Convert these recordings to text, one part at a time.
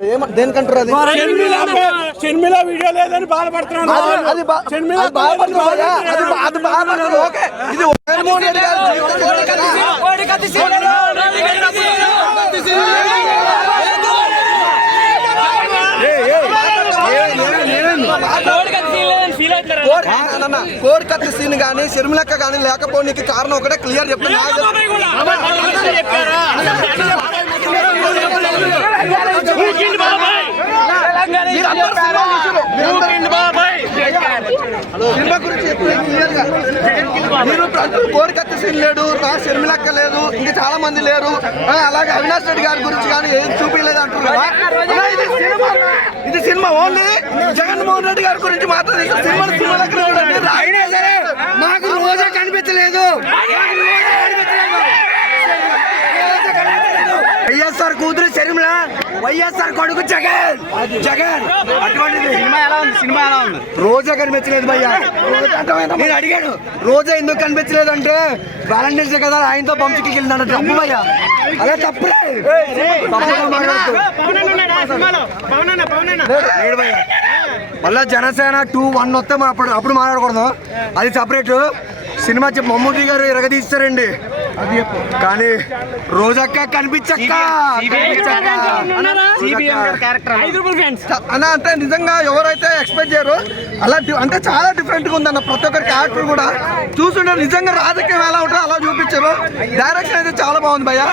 దేనికంటారు అది షర్మిల వీడియో లేదని బాధపడుతున్నాను. ఇది జగన్మోహన్ రెడ్డి గారు కోడి కత్తి సీన్ గానీ షర్మిలక్క గానీ లేకపోవడానికి కారణం ఒకటే క్లియర్ చెప్తున్నా. సినిమా గురించి మీరు కోడి కత్తి సీన్ లేడు, షర్మిలక్క లేదు, ఇంకా చాలా మంది లేరు, అలాగే అవినాష్ రెడ్డి గారి గురించి కానీ ఏం చూపించలేదు అంటారు కదా. ఇది సినిమా ఓన్లీ జగన్మోహన్ రెడ్డి గారి గురించి మాత్రం మాకు రోజే కనిపించలేదు. వైఎస్ఆర్ కూతురు షర్మిల, వైఎస్ఆర్ కొడుకు జగన్. అటువంటిది సినిమా ఎలా ఉంది? రోజా కనిపించలేదు భయ్యా. నేను అడిగాను రోజా ఎందుకు కనిపించలేదు అంటే వ్యాలంటైన్స్ డే కదా ఆయనతో పంపికి వెళ్ళినాడు. తప్పు భయ్యా, అలా తప్పులే. మళ్ళా జనసేన 2-1 వస్తే మనం అప్పుడు మాట్లాడకూడదు, అది సపరేట్ సినిమా. మమ్మూటి గారు ఎరగదీస్తారండి కానీ రోజక్క కనిపించక్క అన్న అంటే నిజంగా ఎవరైతే ఎక్స్పెక్ట్ చేయరు అలా అంటే చాలా డిఫరెంట్ గా ఉందన్న. ప్రతి ఒక్కరి క్యారెక్టర్ కూడా చూస్తుంటే నిజంగా రాజకీయం ఎలా ఉంటుందో అలా చూపించారు. డైరెక్షన్ అయితే చాలా బాగుంది భయ్యా.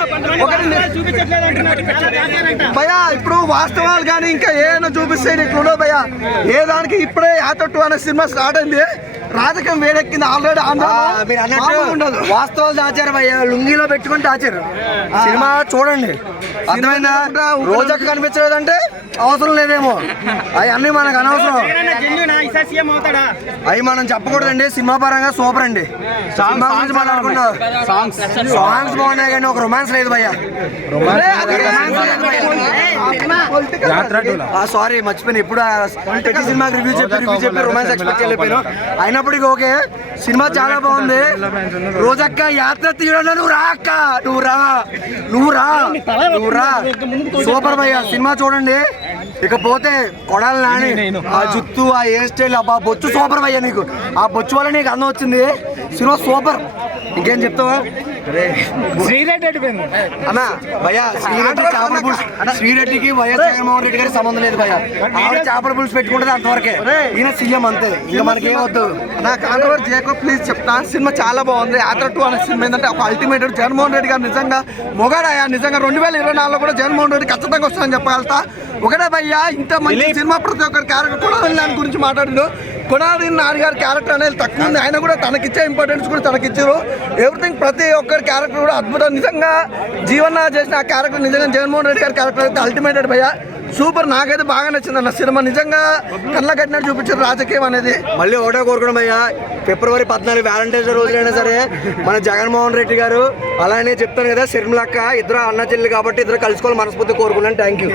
భయ్యా ఇప్పుడు వాస్తవాలు కానీ ఇంకా ఏమైనా చూపిస్తే ఇట్లా భయ్యా. ఏ దానికి ఇప్పుడే యాతట్టు అనే సినిమా స్టార్ట్ అయింది, రాజకీయం వేడెక్కింది ఆల్రెడీ. ఉండదు వాస్తవాలు దాచారు భయ్యా, లుంగిలో పెట్టుకుని దాచారు. సినిమా చూడండి అర్థమైందా. రోజాకి కనిపించలేదంటే అవసరం లేదేమో, అవి అన్ని మనకు అనవసరం, అవి మనం చెప్పకూడదండి. సినిమా పరంగా సూపర్ అండి. సినిమా గురించి మాట్లాడుకున్నాం, సాంగ్స్ బాగున్నాయి కానీ ఒక రొమాన్స్ లేదు భయ్యా. సారీ మర్చిపోయినా, ఇప్పుడు ప్రతి సినిమాకి రివ్యూ చెప్పి రొమాన్స్ ఎక్స్పెక్ట్ చేయలేకపోయాను. అయినప్పటికీ ఓకే, సినిమా చాలా బాగుంది. రోజక్క యాత్ర తీయడం నువ్వు రా అక్క, నువ్వు రా సూపర్ భయ్యా. సినిమా చూడండి. ఇకపోతే కొడాలి నాని ఆ జుత్తు, ఆ హెయిర్ స్టైల్, ఆ బొచ్చు సూపర్ భయ్యా. నీకు ఆ బొచ్చు వల్ల నీకు అందం వచ్చింది. Cinema super. ఇంకేం చెప్తావా అన్నా భయ్యా? శ్రీరెడ్డికి వైఎస్ జగన్మోహన్ రెడ్డి గారికి సంబంధం లేదు భయ్యా. ఆవిడ చేపల పులుసు పెట్టుకుంటుంది అంతవరకే, ఈయన సీఎం అంతే, ఇంకా మనకేం వద్దు. నా కాంట్రవర్సీ జేకబ్ ప్లీజ్ చెప్తా. సినిమా చాలా బాగుంది. యాత్ర 2 అనే సినిమా ఏంటంటే ఒక అల్టిమేట్. జగన్మోహన్ రెడ్డి గారు నిజంగా మొగాడయా. నిజంగా 2024లో కూడా జగన్మోహన్ రెడ్డి ఖచ్చితంగా వస్తుందని చెప్పగలుగుతా. ఒకటే భయ్యా, ఇంత మంచి సినిమా ప్రతి ఒక్కరి క్యారెక్టర్ కొడాలి నాని గురించి మాట్లాడిండు. కొడాలి నాని గారి క్యారెక్టర్ అనేది తక్కువ ఉంది, ఆయన కూడా తనకిచ్చే ఇంపార్టెన్స్ కూడా తనకిచ్చారు. ఎవ్రీథింగ్ ప్రతి ఒక్కరి క్యారెక్టర్ కూడా అద్భుతం. నిజంగా జీవన చేసిన ఆ క్యారెక్టర్ నిజంగా జగన్మోహన్ రెడ్డి గారి క్యారెక్టర్ అయితే అల్టిమేటెడ్ భయ్యా. సూపర్. నాకైతే బాగా నచ్చింది అన్న సినిమా. నిజంగా కళ్ళ కట్టినట్టు చూపించారు రాజకీయం అనేది. మళ్ళీ ఒకటే కోరుకోవడం భయ్యా, ఫిబ్రవరి 14 వ్యాలంటైన్స్ డే రోజులైనా సరే మన జగన్మోహన్ రెడ్డి గారు అలానే చెప్తాను కదా, షర్మిలక్క ఇద్దరు అన్న చెల్లి కాబట్టి ఇద్దరు కలుసుకోవాలి మనస్ఫూర్తి కోరుకున్నాను. Thank you.